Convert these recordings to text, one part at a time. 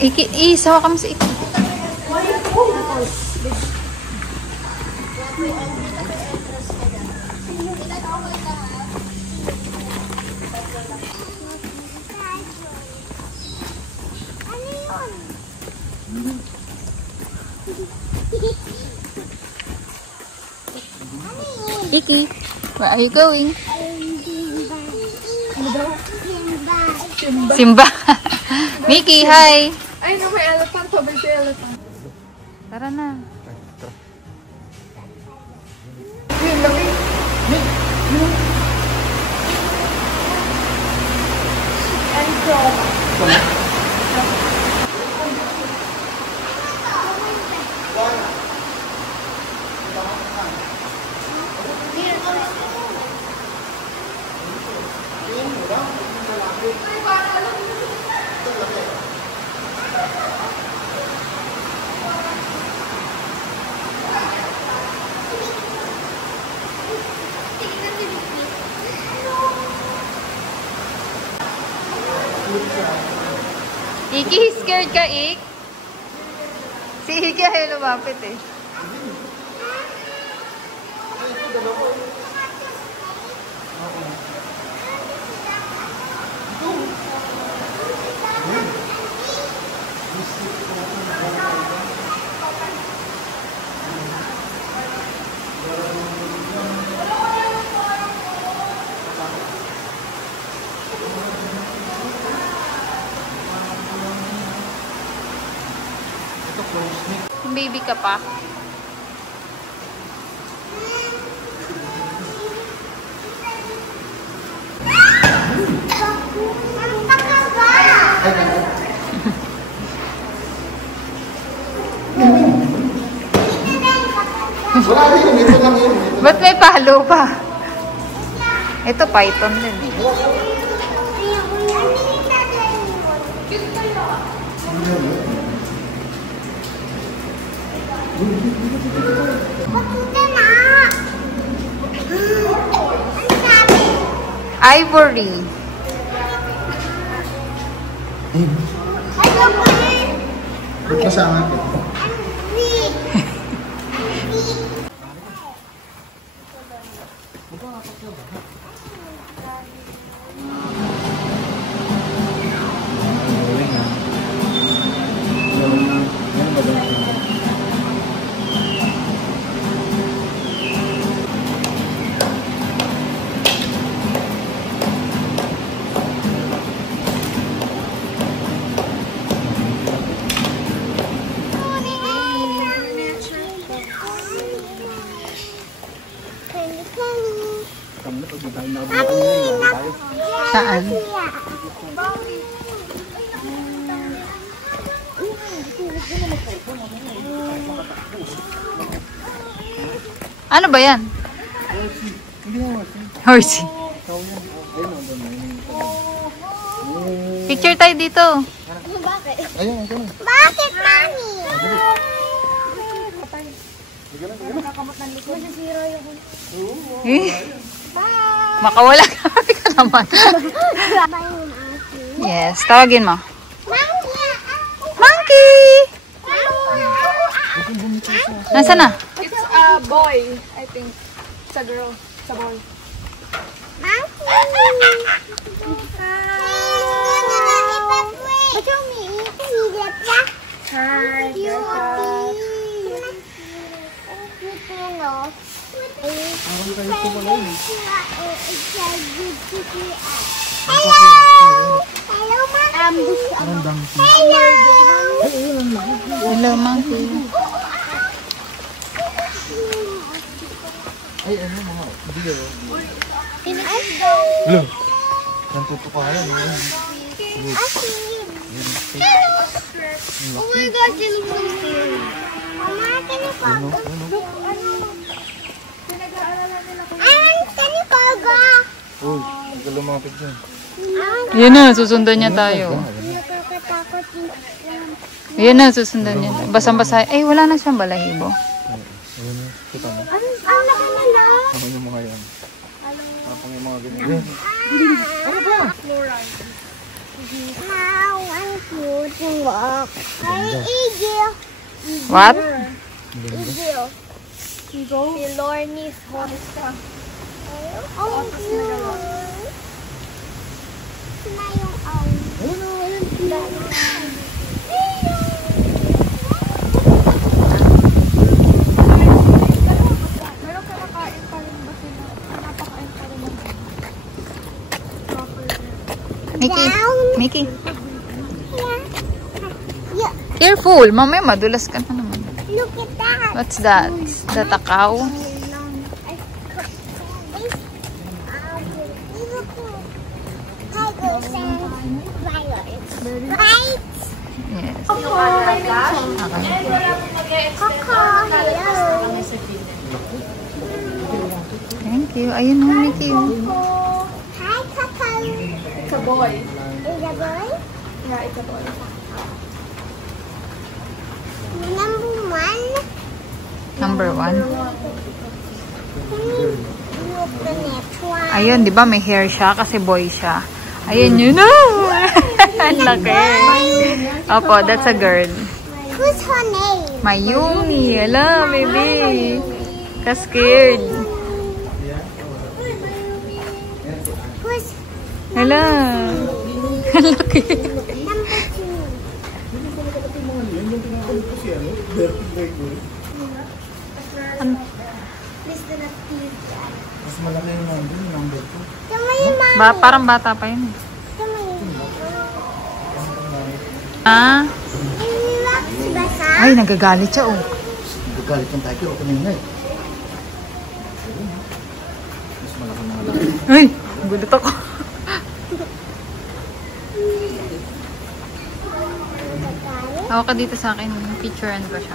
Isawa kami sa Iki. Iki, where are you going? Simba. Mickey, hi. Ay, no, may elephant. Tobay si elephant. Tara na. Iki, scared ka, Ik? Si Iki ay lumapit eh. Baby ka pa. Ba't may palo pa? Ito python din eh. Ivory. Ba't kasama ito? Saan? Ano ba yan? Horsey. Picture tayo dito. Bakit, Mami? Makawala kami ka naman. Yes, tawagin mo. Monkey! Nasaan na? It's a boy, I think. It's a girl. It's a boy. Monkey! Hello, monkey. Ay, ano mga video? Hello. Nantutukalan. Oh my God, it looks so cute. Mama, can you go? Look, ano? Pinag-aaralan nila ko. Can you go? Uy, hindi ka lumapit dyan. Yan na, susundan niya tayo. Nakakatakot yung Yan na, susundan niya. Basang-basa. Eh, wala na siyang balahibo. Ayun na, kita mo. ang laki na lang. Ano yung mga yan? Tapang yung mga ganyan. Ano ba? Floral. Wow, ang Cute walk. Ay, eagle. What? Eagle. Eagle. Si Lorne's horse. Oh, cute. Na yung owl. Oh, no, ayun. Meron ka nakain pa rin ba sila? Napakain pa rin ng proper. Mickey. Mickey. Yeah. Yeah. Careful. Mamaya madulas ka na naman. Look at that. What's that? Is that a cow? Tigers and violets. Right? Yes. Coco, hello. Thank you. Ayun mo, Mickey. Hi, Coco. It's a boy. Is a boy? Yeah, it's a boy. Number one. Number 1. Can you open it? One. Ayun, di ba may hair siya kasi boy siya. Ayun yun. No! Ang laki. Opo, that's a girl. Who's her name? Mayumi. Ala, baby. Ka-scared. Who's Hala. Ang laki. number two? Please do not feed that. Mas malaki yung number 2. Tumayo, Mama. Parang bata pa yun. Tumayo. Ah? Relax ba ka? Ay, nagagalit siya, oh. Nagagalit yung tiger. O kanina eh. Mas malaki na lang. Ay, gulat ako. Hawak ka dito sa akin. Picturean ko siya.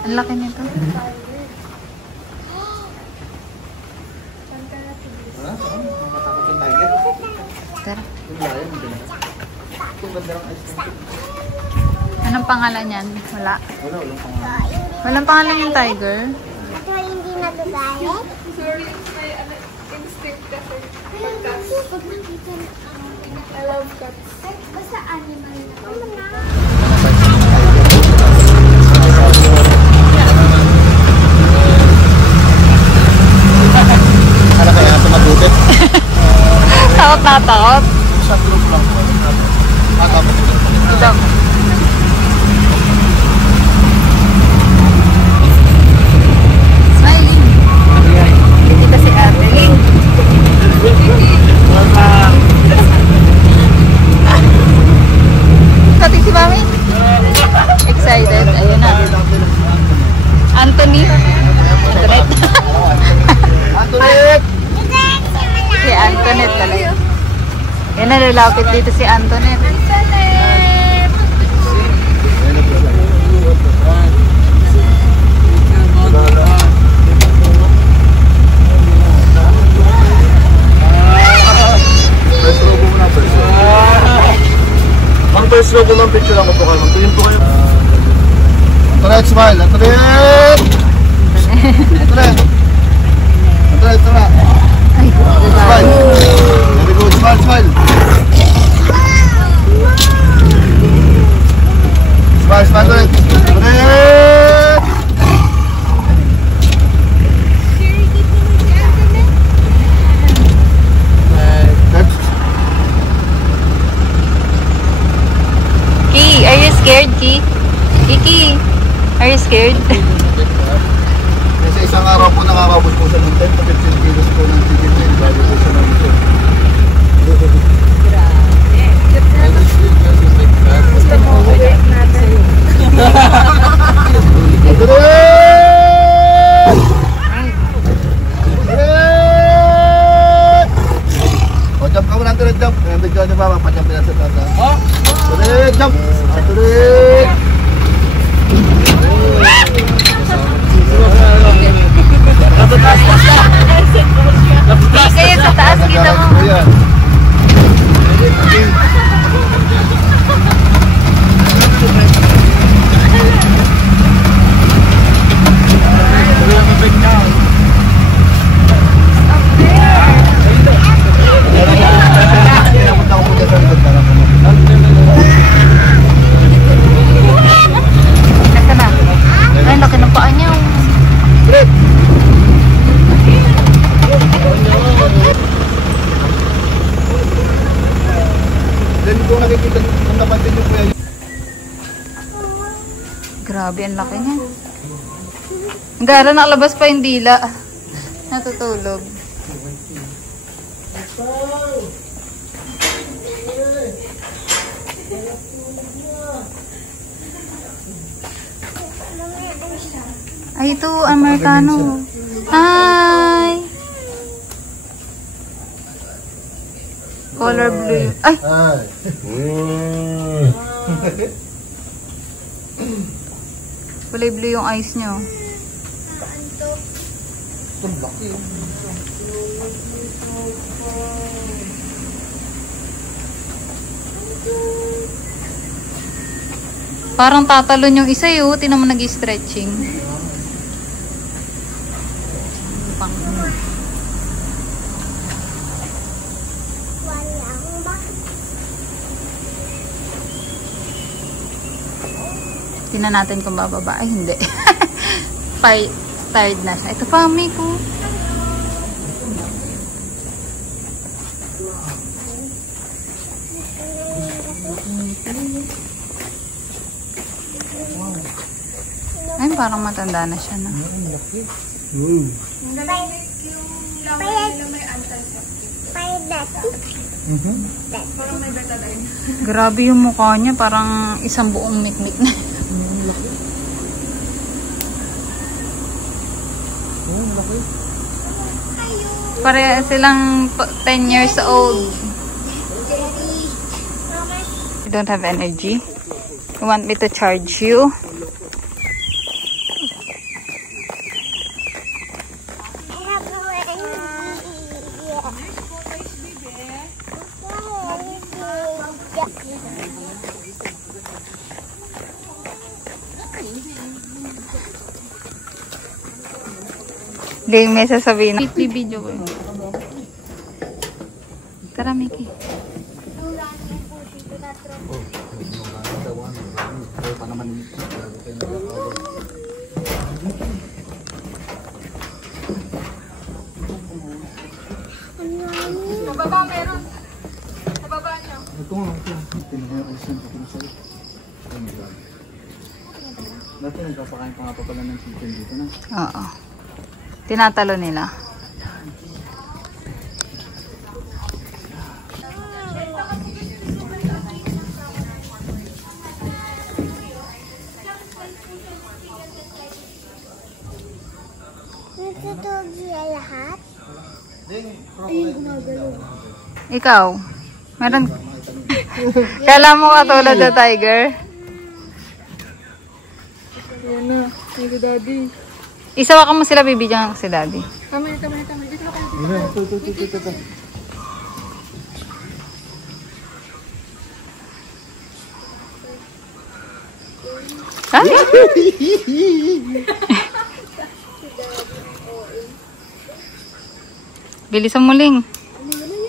Ang laki nito. Ha? Makatakot yung tiger. Tara. Yung lion, hindi na. Itong ganda ng ice cream. Anong pangalan yan? Wala. Walang pangalan. Walang pangalan yung tiger. Ito hindi nagagalit. Sorry, may instinct kasi. Kasi pag nakita na I love cats. ay, basta animal na. Ano kaya ito magutit? Takot na takot. Sa group lang po. Dapat ito. Ito. Smiling. Dito si ate. Pati si Mami. Excited. Ayun na. Anthony. Antoinette. Antoinette! Si Antoinette talaga. Yan na, lalapit dito si Antoinette. First row po muna, first row. Ang first row po ng picture lang ko po kayo. Magtuyin po kayo. Antoinette, smile! Antoinette! Antoinette! Antoinette, tara! Smile! Very good, smile, smile! Smile, smile, Antoinette! Antoinette! Next. Ki, are you scared, Ki? Kiki, are you scared? Grabe, ang laki niya. Gara, nakalabas pa yung dila. Natutulog. Ay, ito, Americano. Hi! Color blue. Ay! Kulay blue yung eyes nyo. Parang tatalon yung isa yun. Tinan mo nag-stretching. Tingnan natin kung bababa. Ay, hindi. Tired na siya. Ito pa, Mami ko. Ay, parang matanda na siya, no? Grabe yung mukha niya. Parang isang buong mikmik na. Pare silang 10 years old. You don't have energy? You want me to charge you? Hindi may sasabihin na. Weekly video ko. Tara, Mickey. Sa baba meron. Sa baba niyo. Ito nga, ito. Dati nagpapakain pa nga pa pala ng chicken dito na. Oo. Tinatalo nila. Natutog siya lahat? Ikaw? Meron? Kala mo katulad na tiger? Ayan na. Thank you, Daddy. Isawa ka mo sila, bibigyan ka si Daddy. Tama. Dito na kayo. Ito. Ha? Bilisan mo, Ling.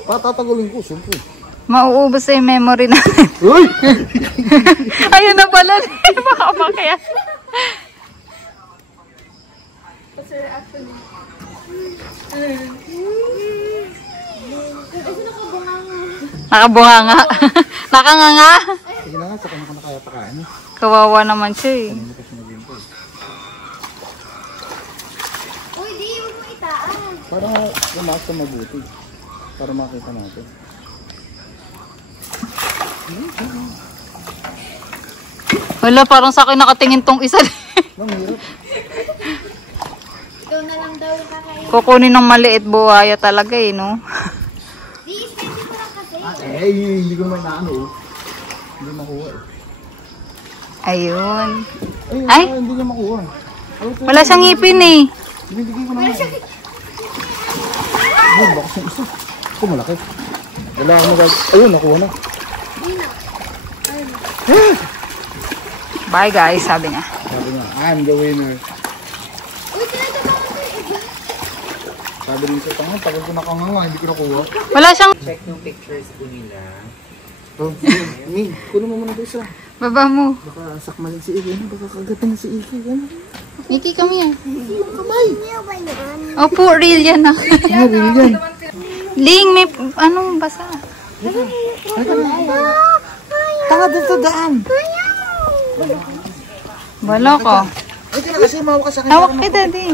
Patatagulin ko, siyempre. Mauubos sa yung memory natin. Uy! Ayun na pala. Baka makaya. Kasi actually. Nakabunga nga. Nakanga nga. Sige na nga, saka na kaya pakain. Kawawa naman siya eh. Uy, di, huwag mo itaan. Para lumakas na mabuti. Para makita natin. Wala, parang sa akin nakatingin tong isa. Mahirap. Ikaw na lang daw kakain. Kukunin ng maliit buhaya talaga eh, no? Di, spending mo lang kasi. Hindi ko man naano. Hindi makuha eh. Ayun. Ay? Hindi niya makuha. Wala siyang ngipin eh. Binibigay ko naman. Ay, bakas yung isa. Ito malaki. Wala akong magag... Ayun, nakuha na. Bye guys, sabi niya. Sabi niya, I'm the winner. Uy, tinatabangan ko yung iba. Sabi niya sa tangan, tagal ko nakanganga, hindi ko nakuha. Wala siyang... Check yung pictures ko nila. Oh, Ming, kunin mo muna ito isa. Baba mo. Baka sakmalin si Iki. Baka kagatin si Iki. Mickey, come here. Kamay. Ano ba yan? Opo, real yan ah. Ah, rin yan. Ling, may... Anong basa? Tanga dito daan. Bala ko. Ay, di na kasi mawak ka sa akin. Hawak kita, Daddy.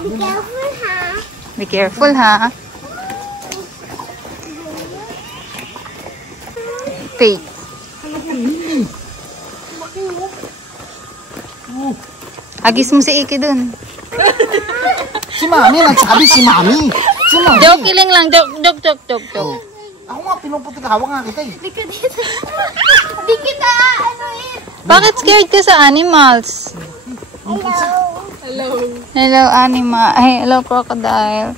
Be careful, ha? Be careful, ha? Take. Agis mo si Iki dun. Si Mami, nagsabi si Mami. Si Mami. Joke lang lang. Joke. Ako nga, pinuputi ka. Hawak nga kita eh. Di ka dito. Di kita, ano eh. Bakit scared ka sa animals? Hello. Hello, animal. Ay, hello, crocodile.